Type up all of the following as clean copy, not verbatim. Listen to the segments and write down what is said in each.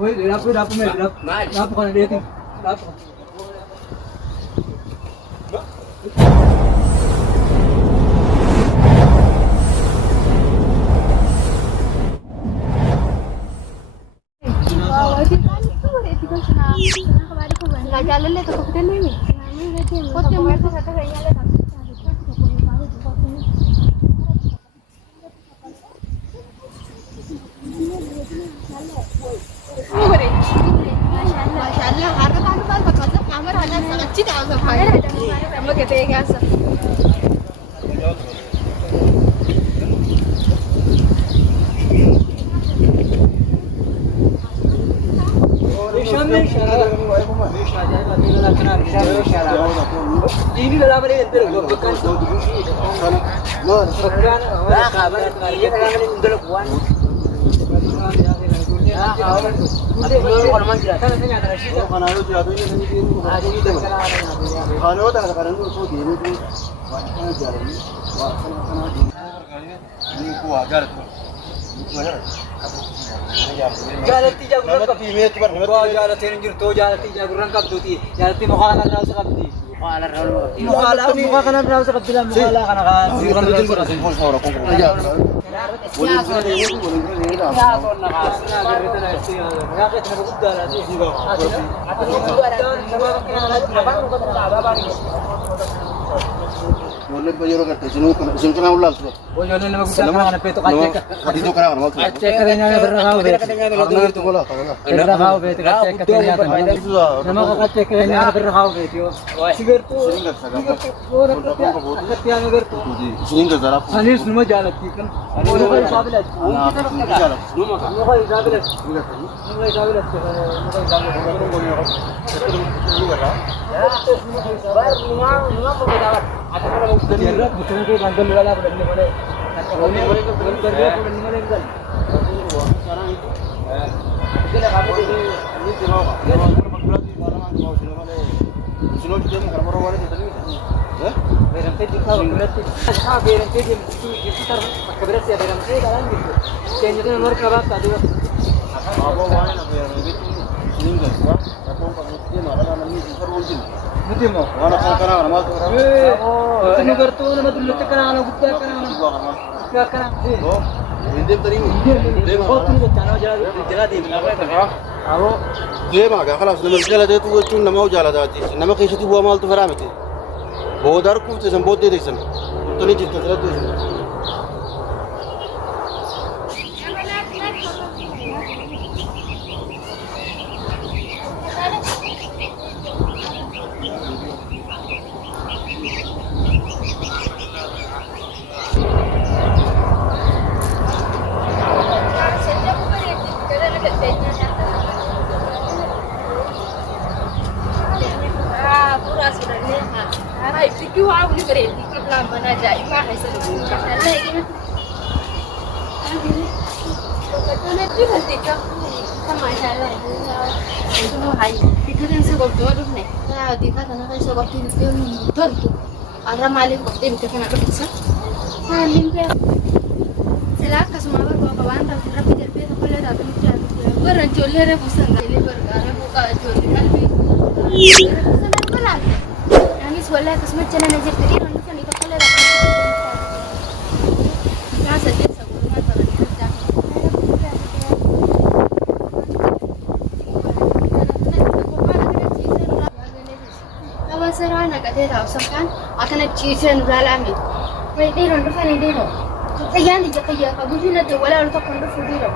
Woi, rapu kan dia ting. Rapu. Jalan itu kok ini. Kok yang mereka satu kayaknya ada. Masyaallah, harga kan pakai kamera ada sangat cita sama kamera ada. Kamu ketika asa. Ini dalam ini entar bukan. Nah, kabar dia dalam ini entar bukan. Jalati jaguran kab duti jalati mukhala kana usab di mukhala kana kana usab bilang mukhala kana Boleh bayar kan? Sini kena ulang sudah. Oh jangan nama kita kena peto kacek. Itu kena apa? Kacek kerana berkau bet. Karena itu bola. Berkau bet kacek kerana. Nama kacek kerana berkau bet yo. Sigar tu. Orang ketiak agar tu. Sini enggak zarap. Sini semua jalan kan. Orang kau isabilat. Semua kau isabilat. Semua isabilat. Atau kalau dari Arab bukan itu bantuan lala pada ini boleh. Ini boleh ke dari Arab pada ini boleh kan. Sekarang itu. Kita kamu ini jauh. Ya berbulan di mana mau sini boleh. Sini kita mau kerja boleh tadi. Berante di kau berante. Berante di sekitar berante ya berante dalam gitu. Kayaknya itu nomor kerap tadi. Apa mana nak biar lebih sini enggak gua. Tapi kalau dia marah namanya itu terus. Mutimo. Wana kana nama tu. Oh, itu negara tu nama tu letak kana nama gutta kana. Gutta kana. Oh, ini tadi. Oh, tu itu tanah jalan di mana kan? Abo. Dia maga, خلاص nama jalan itu tu nama jalan tadi. Nama kisah tu buat mal tu faram itu. Bodar ku tu sambut dia desan. Tu ni cerita tu. Orang maling kok dia bisa kena berdosa. Maling dia. Selaka semua bawa kawan tapi tapi jadi tak boleh tak boleh. Orang jualan ada pusing kali berkarya buka jualan kali. Pusing ada berat. Nangis wala kesempatan channel aja jadi orang tu ni tak boleh tak. Nah saja sebelumnya orang ni dah. Kawan serana kata tahu sampan. Akan cincin beralami. Baik dia orang tu kan dia orang. Kayan dia kaya kagu ni nanti wala orang tu kan tu dia orang.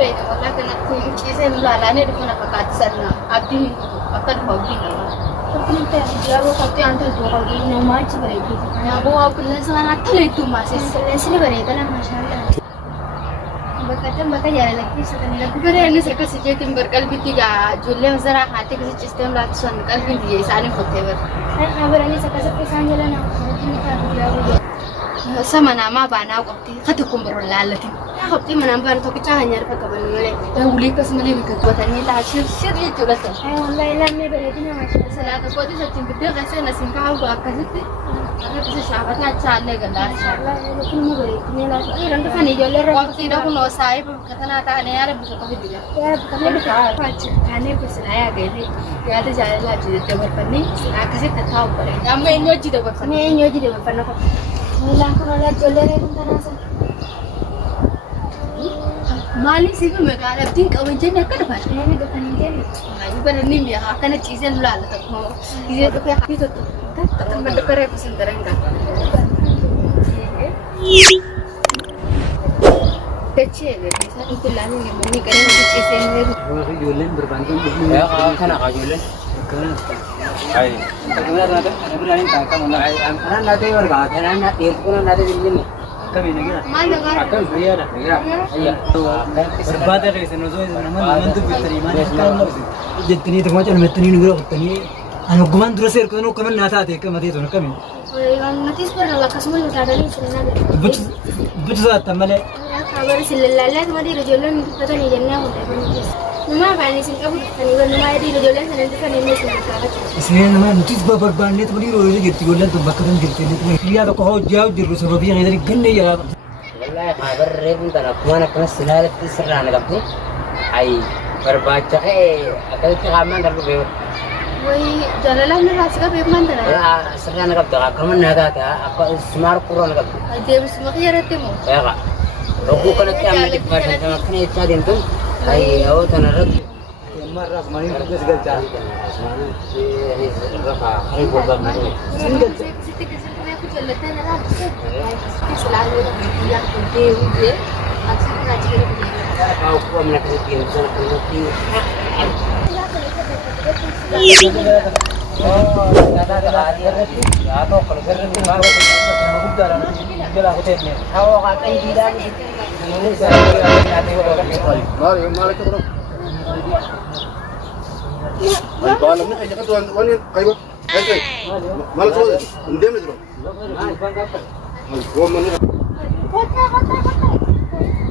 Baik orang kena cincin beralami dia pun nak kat sana. Abdi akan hobi nama. Tapi nanti dia orang kata antar dua kali ni macam beritu. Aku punya sana tu itu masih sini berita lah masalah. Bakal jalan lagi sekarang ni. Bukan ini sekarang sejak timber kalbi tiga jualan zara hati kisah sistem latusan kalbi dia saling hotel. Kabar ini sekarang pesan jalan aku ini kan dia. Sama nama bana waktu kata kumbul lalati. خبتي من أمبار توكي هنيار فكبر ملي ولي بس ملي بكتبتني لا شير يجولسن أي والله لا مي بلدنا ما شاء الله سلا تقولي ستين بدي غسل نسيم كهو باكزتي أنا بس شعبتنا تشالله قلا إن شاء الله لكن ما بريتني لا إيه رنت فني جولة وقتي ده كنا وسايب كتنا تاني يا رب بسكوا في دجا يا رب كنا بتعرف كاني بس نايا جدي يا ده جاي لا جدي تبغى فني أكسي تتاو بري أما إنه جدي تبغى فني إنه جدي تبغى فني لا كنا لا جولة ريكم تناسا مالي سيبي مقالة بدين كوينجني أكتر باش أنا دكاني جاني أنا برني ميا أكنا تيزن لا لا تكمل تيزن تكوي حبي تطو تطو بدكره بس انترنگا كتشي غير مثلا انت لاني مني كريم كتشي سين Orang jualan berbanding Ya kana ka julen. Ay. Benar ada berani tak kamu nak? Ana nate warga kana na telpon nate dilini. Kami lagi lah. ما دغا Akan biya na. Iya. Berbadan dari sana so mana tu berterima kasih. Jadi tu macam macam ni negara tani. Anu guman terus erkono kaman nata ate kamati tu kami. نتيس بر الله كسمل وتعالي سرنا Betul tak tamale. خبر سل الله لا ما دي رجولن تتني جنة ولا ما بعدين سن كابو تتني ولا ما دي رجولن سن تتني مش Isliye nama notis babar banne tu beri rohe girti golan tu bakaran girti ni tu. Liya tu kau jauh jiru sebab yang dari ganne ya. Wallahi khabar rebun tara kumana kana silale tisrana gabni. Ay barbacha akal ti kaman dalu be. وي جلالا من راسك بيب من ترى Ya sirana gabta kaman naga ta apa smart kurana gabni. دي بس ما خيرتمو Ya ka. Roku kana ti amne ti basha sama kini itna din tu. Ay aw tanarad. Marah mani tu segal cah. Ini rafa hari boba mani. Kau ku amna kasi ti sana ti. Oh, ada hari hari. Ya to kalau sering ni mau aku jalan jalan aku teh ni. Kau kata ini dah ni. Ini saya ada Mari, mari ka bro. Ay, paalam na kay nakatuan. Wani kayo. Kay. Malas mo. Hindi mo bro. Ay, ko man ni.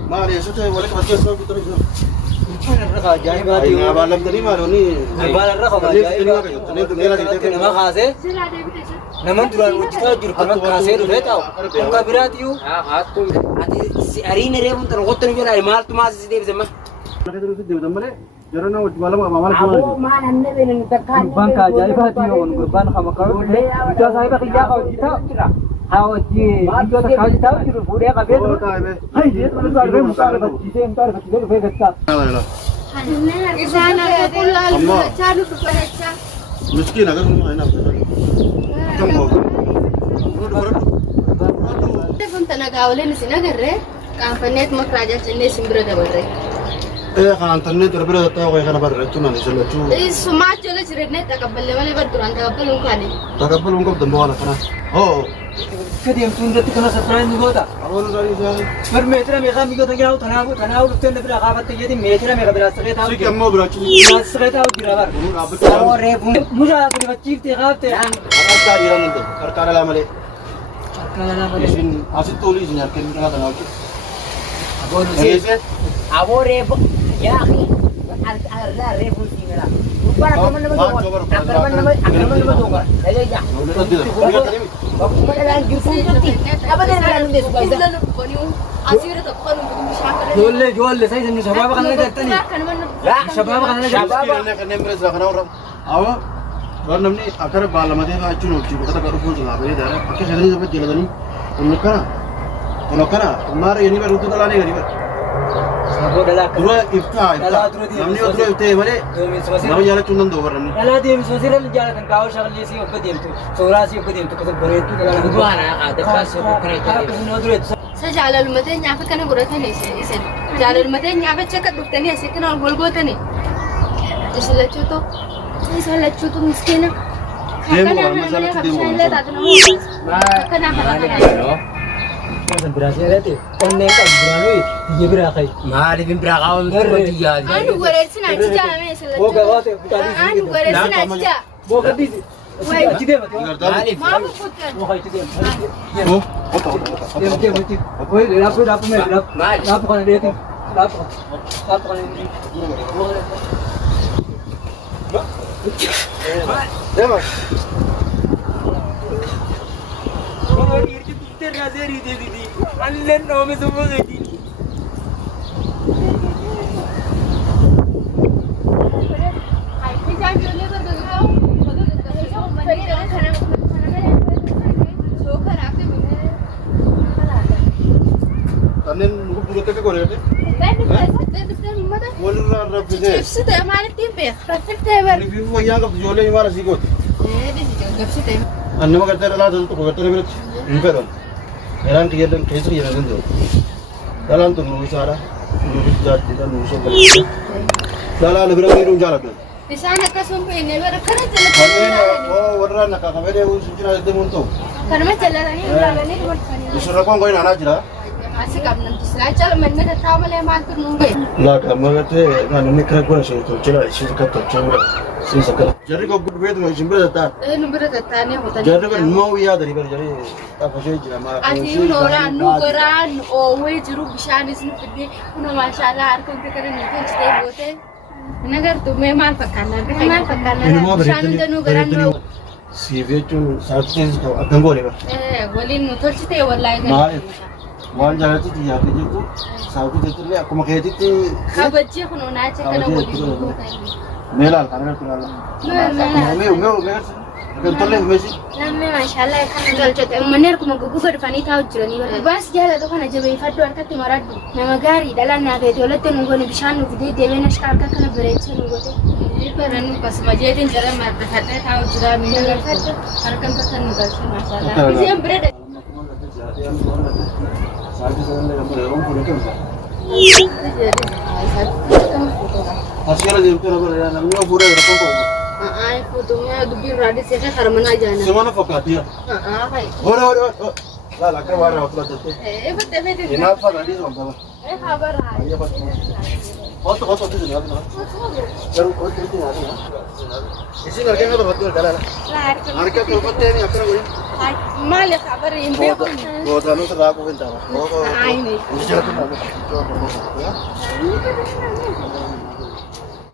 Mari, sa tayo wala ka magkasa ko tara. Jadi Ay, bahagia. nga balam tani maro ni. Balan raka Tani tani nila dito. Nama khase. Naman turan wujita juru kana khase ru betau. Uka birati yu. aku ati si arine rebun tan gotten jola mal tu mas si dev zema. Nakita dito dito mare. Jara na balam mamal ko. mal anne benen takkan. Kurban ka jadi bahagia on kurban kama kau. Kita saya pakai dia kau kita. Hawa ji. Kita kau kita juru bude ka betu. Tayo be. Hai dia tu luar be muka ka cite entar ka cite be gatta. Wala. Miskin agar mo ay na. Jumbo. كنت انا قاولين سنغري كان فنيت مكراجة جنة سمبرة دبرة Eh kan tanne terbera tayo kay kana barra tu na ni sala tu. إيه سمعت جل جرنة تقبل لي ولا بدران تقبل وكاني Takapul ungkap dambo wala kana. Oh. Kadi yang tunda tu kana surprise ni gota. Awal dari sana. पर मेरा मेरा मिको तो क्या हो तनाव लुकते ने फिर आगावत ये दिन मेरा मेरा बिरा सके था Si kammo bro. सके था गिरावर Awo rebun. मुझे अपनी बच्ची ते खाते Ang kari lang nito. Karkara lang mali. कला ना बोले Isin asit tulis niya kin kana tanaw. अब Eh, sir. Awo rebun. Ya akhi. Ala rebun singala. Rupana kaman naman Ah, doon. cover. Akraman naman doon. Ayo ya. Ulit dito. Ulit dito. Kuma dalam jursun nanti. Apa dah dalam dia suka إذا نبغى أسير تقبل ومشاكل जोल ले सही जन शबाब खाने करते नहीं Ya. शबाब खाने Shabab. Miskin na kanem pres la kana orang. Awa. War namni akara bala made ka chuno chi kata ka rupo jala be dara. Pakke sagani sabat jala dani. Uno kana. Mar yani bar rutu dalane gani bar. सबो डला Dua ifta. Namni otro ifta mare. Nama jala chunan do war namni. डला दे सोचे रे जाना तन काव शगल ये सी ओके देम तो सोरा सी ओके देम तो कस बरे तू डला Buana ada pas bukan itu. नोदरे سجال المدين يعرف كنا قرأتني إيش جال المدين يعرف شكل دكتني أسيكن أول قلقتني إيش اللي تشوتو إيش اللي تشوتو مسكينة كنا هنعمل خمسة لا تعطينا كنا هنعمل kan berasa rete onne ka burano ye bira kai Mari bin berakau itu dia. أنا قرأتنا أشجع ما إيش اللي वो गवाते बुताली أنا قرأتنا أشجع वो कदी Achi deemate. Maaliif? Maama kuttan. Muka itti deemate. Oh, kota kota. Deemate deemate. Hoy dhaabu mee dhaabu. Maali? Dhaabu kana dheetin. Dhaabu kana. Dhaabu kana. Deema. Oh, dhiirri kuttee irraa seerii deebiti. Alleen dhoome summuu gadi. Kanneen gurgurate akka godhate. Walirraa raffisee. Gabsite maalittiin beeka? Raffiftee bar. Ni fi wayyaa qabdu ijoollee maal asii goote. Gabsite. Anni ma gartee dhalaa tokko gartee biratti hin fedhan. Eraan kiyyadan keessa kiyyadan hin jiru. Dhalaan tun nuu isaadha. Nuu jaartiidha nuu sobbaleessa. Dhalaa na bira miidhuun jaaladha. Isaan akkasuma beekne bara kana Kanneen jala. warraan akka qabee suucina deemuun ta'u. Kanuma jalatanii ilaalanii dubartanii. Ishirra kun goyin aanaa jira. Asii qabnan silaa jala manna tataa malee maaltu nuun beeku. Laaka amma gartee namni kan godha ishee tolchina ishee akka tolchina siisa kana. Jarri kan gurbeetu isheen bira tataa. Nu bira tattaanee hotanii. Jarri kan numa wayyaa dari bara jarri akka ishee jira maa. Ati nooraan nu goraan oowwee jiru bishaanis nu fidee kuna maashaalaa harkaan kana nu tolchitee bootee. Nagartu mee maal fakkaannaa? Maal fakkaannaa? Bishaan danuu garaan nu. Siif jechuun sa'aatii akkan goone bara. Waliin nu tolchitee wallaahi Maaliif? Waan jaalatti yaadde jirtu sa'aatii jechuun akkuma keetitti. kabajjii kun naacha kana waliin nu Meelaal kana irratti ilaala. Mee kan tollee meesi. Namni maashaallah kana tolchate uummanni harkuma gugguufa dhufanii taa'u jiranii bara. Baas jaalatu kana jabeeffadhu harkatti maradhu. Nama gaarii dhala naafeeti walitti nu goone bishaan nu fidee deemee nashka harka kana bareecha nu godhe. Baran basuma jeetiin jala marfafadhee taa'u jira miidha galfadhu harkan bakka nu galchu maashaallah. Isheen bira dha. Sa'aatii sanallee amma yeroo kun eegamsa. Asii ala deemtee na bara namni yoo fuudhee rakkoon qabu. Ay, fotonya dubbii raadiyoo seesaa harmanaa jaana. Simana fakkaatiya. Hai. Hore. Laala akka waan raawwatu laatteetti. Battee feetii. Inaaf fagaadhii soom qaba. Habar hai. Ayya bakka. Wanta bisu nyaatu. Garuu wanti bisu nyaatu. Isin harkeen kan tolfattee dalaala. Harkeen tolfattee ni akkana godhin. Maali habar hin beeku. Gootaanuu sirraa quuf hin ta'a. Ayni.